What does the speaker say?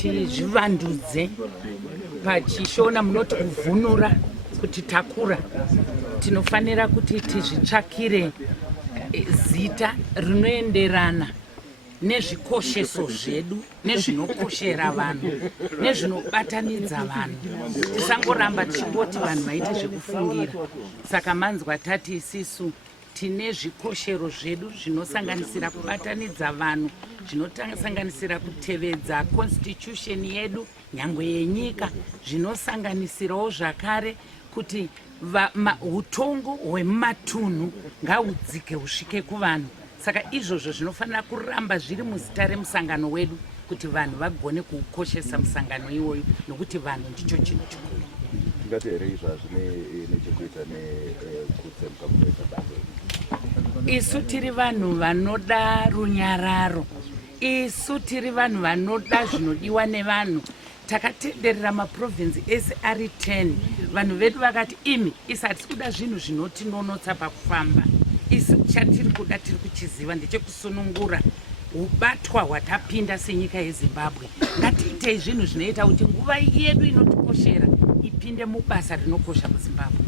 tizvivandudze. Pachishona munoti kuvhunura, kuti takura, tinofanira kuti tizvitsvakire zita rinoenderana nezvikosheso zvedu, nezvinokoshera vanhu, nezvinobatanidza vanhu. Tisangoramba tichingoti vanhu vaite zvekufungira. Saka manzwa tati isisu tine zvikoshero zvedu zvinosanganisira kubatanidza vanhu, zvinosanganisira kutevedza constitution yedu, nyangwe yenyika, zvinosanganisirawo zvakare kuti utongo hwemumatunhu ngahudzike husvike kuvanhu. Saka izvozvo zvinofanira kuramba zviri muzita remusangano wedu kuti vanhu vagone kuukoshesa musangano iwoyo, nokuti vanhu ndicho chinhu chikuru. Tingati here izvazvi nechekuita nekutsemuka kunoita danho. Isu tiri vanhu vanoda runyararo, isu tiri vanhu vanoda zvinodiwa nevanhu. Takatenderera maprovinsi ese ari 10. Vanhu vedu vakati imi isati kuda zvinhu zvinotinonotsa pakufamba. Isu chatiri kuda tiri kuchiziva ndechekusunungura ubatwa hwatapinda senyika yeZimbabwe. Ngatiitei zvinhu zvinoita kuti nguva yedu inotikoshera ipinde mubasa rinokosha muZimbabwe.